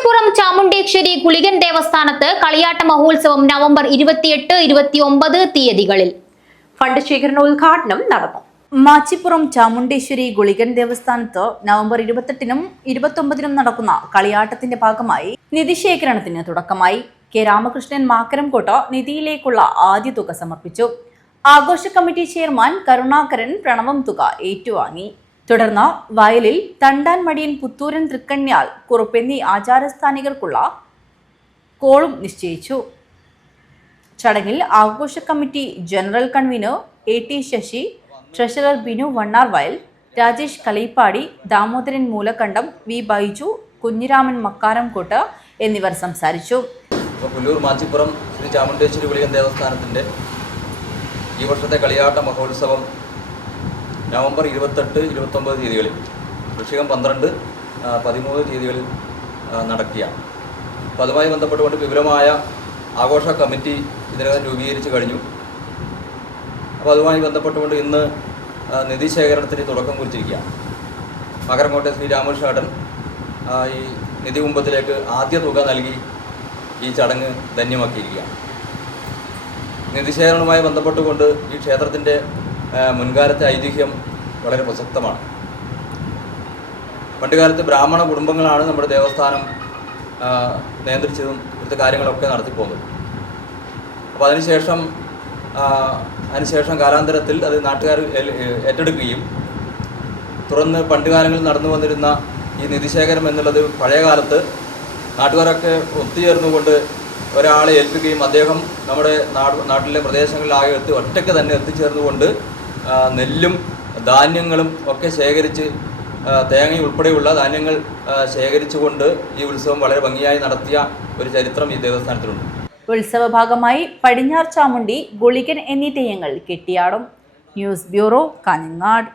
മാച്ചിപ്പുറം ചാമുണ്ടേശ്വരി ഗുളികൻ ദേവസ്ഥാനത്ത് കളിയാട്ട മഹോത്സവം നവംബർ ഇരുപത്തിയെട്ട് ഇരുപത്തിയൊമ്പത് തീയതികളിൽ. ഫണ്ട് ശേഖരണ ഉദ്ഘാടനം നടന്നു. മാച്ചിപ്പുറം ചാമുണ്ടേശ്വരി ഗുളികൻ ദേവസ്ഥാനത്ത് നവംബർ ഇരുപത്തെട്ടിനും ഇരുപത്തൊമ്പതിനും നടക്കുന്ന കളിയാട്ടത്തിന്റെ ഭാഗമായി നിധിശേഖരണത്തിന് തുടക്കമായി. കെ രാമകൃഷ്ണൻ മാക്കരംകോട്ട നിധിയിലേക്കുള്ള ആദ്യ തുക സമർപ്പിച്ചു. ആഘോഷ കമ്മിറ്റി ചെയർമാൻ കരുണാകരൻ പ്രണവം തുക ഏറ്റുവാങ്ങി. തുടർന്ന് വയലിൽ തണ്ടാൻമടിയൻ പുത്തൂരൻ തൃക്കണ്യാൽ കുറുപ്പെന്നീ ആചാരസ്ഥാനികർക്കുള്ള കോളും നിശ്ചയിച്ചു. ചടങ്ങിൽ ആഘോഷ committee general convener A T Sasi treasurer Binu Vannar Vayal Rajesh Kalippadi Damodaran Moolakkandam V Baiju Kunhiraman Makkaramkot എന്നിവർ സംസാരിച്ചു. പുല്ലൂർ മാച്ചിപ്പുറം ശ്രീ ചാമുണ്ടേശ്വരി വിളിയൻ ദേവസ്ഥാനത്തിന്റെ ഈ വർഷത്തെ കളിയാട്ട മഹോത്സവം നവംബർ ഇരുപത്തെട്ട് ഇരുപത്തൊമ്പത് തീയതികളിൽ വൃശ്ചികം പന്ത്രണ്ട് പതിമൂന്ന് തീയതികളിൽ നടക്കുകയാണ്. അപ്പോൾ അതുമായി ബന്ധപ്പെട്ടുകൊണ്ട് വിപുലമായ ആഘോഷ കമ്മിറ്റി ഇതിനകം രൂപീകരിച്ച് കഴിഞ്ഞു. അപ്പോൾ അതുമായി ബന്ധപ്പെട്ടുകൊണ്ട് ഇന്ന് നിധി ശേഖരണത്തിന് തുടക്കം കുറിച്ചിരിക്കുകയാണ്. മകരങ്കോട്ടെ ശ്രീ രാമകൃഷ്ണേട്ടൻ ഈ നിധി കുംഭത്തിലേക്ക് ആദ്യ തുക നൽകി ഈ ചടങ്ങ് ധന്യമാക്കിയിരിക്കുകയാണ്. നിധിശേഖരണവുമായി ബന്ധപ്പെട്ടുകൊണ്ട് ഈ ക്ഷേത്രത്തിന്റെ മുൻകാലത്തെ ഐതിഹ്യം വളരെ പ്രസക്തമാണ്. പണ്ടുകാലത്ത് ബ്രാഹ്മണ കുടുംബങ്ങളാണ് നമ്മുടെ ദേവസ്ഥാനം നിയന്ത്രിച്ചതും ഇവിടുത്തെ കാര്യങ്ങളൊക്കെ നടത്തിപ്പോകുന്നത് അപ്പോൾ അതിനുശേഷം അതിനുശേഷം കാലാന്തരത്തിൽ അത് നാട്ടുകാർ ഏറ്റെടുക്കുകയും തുറന്ന് പണ്ടുകാലങ്ങളിൽ നടന്നു വന്നിരുന്ന ഈ നിധിശേഖരം എന്നുള്ളത് പഴയ കാലത്ത് നാട്ടുകാരൊക്കെ ഒത്തുചേർന്നുകൊണ്ട് ഒരാളെ ഏൽപ്പിക്കുകയും അദ്ദേഹം നമ്മുടെ നാട് നാട്ടിലെ പ്രദേശങ്ങളിലാകെ എത്തി ഒറ്റയ്ക്ക് തന്നെ എത്തിച്ചേർന്നുകൊണ്ട് നെല്ലും ധാന്യങ്ങളും ഒക്കെ ശേഖരിച്ച് തേങ്ങ ഉൾപ്പെടെയുള്ള ധാന്യങ്ങൾ ശേഖരിച്ചുകൊണ്ട് ഈ ഉത്സവം വളരെ ഭംഗിയായി നടത്തിയ ഒരു ചരിത്രം ഈ ദേവസ്ഥാനത്തിലുണ്ട്. ഉത്സവ ഭാഗമായി പടിഞ്ഞാർ ചാമുണ്ടി ഗുളികൻ എന്നീ തെയ്യങ്ങൾ കെട്ടിയാടും. News bureau Kanhangad.